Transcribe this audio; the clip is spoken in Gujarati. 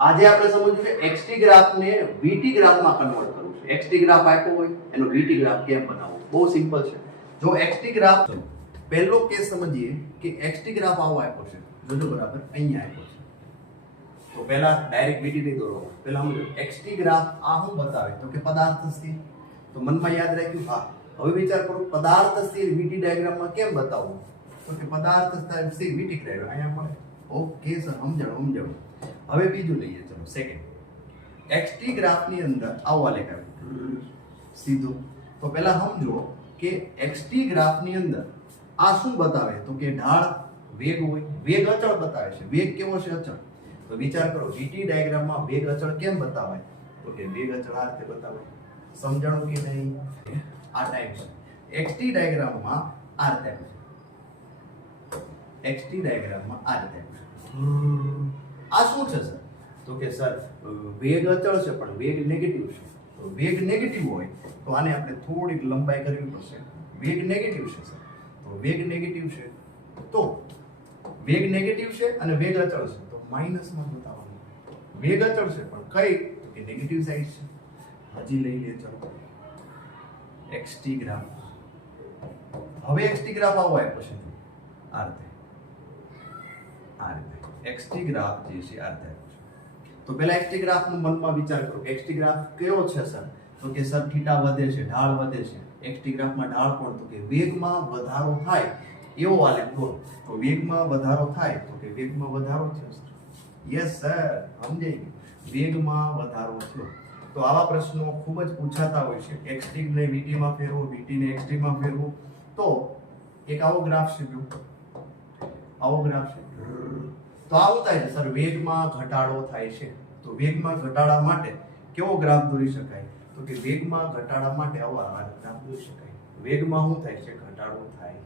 આજે આપણે સમજવું છે xt ગ્રાફને vt ગ્રાફમાં કન્વર્ટ કરવું છે. xt ગ્રાફ આપ્યો હોય એનો vt ગ્રાફ કેમ બનાવવો? બહુ સિમ્પલ છે. જો xt ગ્રાફ, પહેલો કેસ સમજીએ કે xt ગ્રાફ આવો આપ્યો છે, જોજો બરાબર અહીંયા આપ્યો છે. તો પહેલા ડાયરેક્ટ vt નહીં દોરવાનો. પહેલા સમજો xt ગ્રાફ આ શું બતાવે તો કે પદાર્થ સ્થિર. તો મનમાં યાદ રાખ્યું? હા. હવે વિચાર કરો પદાર્થ સ્થિર vt ડાયાગ્રામમાં કેમ બતાવવું? તો કે પદાર્થ સ્થિર vt ડાયાગ્રામ અહીંયા મળે. ઓકે સર, સમજાણું. હવે બીજું લઈએ, ચલો સેકન્ડ. xt ગ્રાફની અંદર આવો આલેખ આવે સીધો. તો પહેલા સમજો કે xt ગ્રાફની અંદર આ શું બતાવે તો કે ઢાળ વેગ હોય, વેગ અચળ બતાવે છે. વેગ કેવો છે? અચળ. તો વિચાર કરો vt ડાયાગ્રામમાં વેગ અચળ કેમ બતાવાય? તો કે વેગ અચળ આ રીતે બતાવાય. સમજાણું કે નહીં? આ ટાઈપ છે. xt ડાયાગ્રામમાં આ રીતે છે. xt ડાયાગ્રામમાં આ રીતે છે. આ શું છે સર? તો કે સર વેગ અચળ છે પણ વેગ નેગેટિવ છે. તો વેગ નેગેટિવ હોય તો આને આપણે થોડીક લંબાઈ કરવી પડશે. વેગ નેગેટિવ છે સર. તો વેગ નેગેટિવ છે તો વેગ નેગેટિવ છે અને વેગ અચળ છે તો માઈનસમાં બતાવવાનું. વેગ અચળ છે પણ કઈ? તો કે નેગેટિવ સાઈડ છે. હજી લઈ લે ચલો xt ગ્રાફ. હવે xt ગ્રાફ આવો આપ્યો છે આ રીતે. xt ગ્રાફ જે છે આ રીતે. તો પહેલા xt ગ્રાફ નું મનમાં વિચાર કરો. xt ગ્રાફ કેવો છે સર? તો કે સર થીટા વધે છે, ઢાળ વધે છે. xt ગ્રાફમાં ઢાળ કોણ? તો કે વેગમાં વધારો થાય એવો આલેખ દોરો. તો વેગમાં વધારો થાય તો કે વેગમાં વધારો છે સર. યસ સર, સમજાઈ ગયું. વેગમાં વધારો થયો. તો આવા પ્રશ્નો ખૂબ જ પૂછાતા હોય છે. xt ને vt માં ફેરવો, vt ને xt માં ફેરવો. તો એક આવો ગ્રાફ છે, આવો ગ્રાફ છે. તો આવું થાય છે સર વેગમાં ઘટાડો થાય છે. તો વેગમાં ઘટાડા માટે કેવો ગ્રાફ દોરી શકાય? તો કે વેગમાં ઘટાડા માટે આવો ગ્રાફ દોરી શકાય. વેગમાં શું થાય છે? ઘટાડો થાય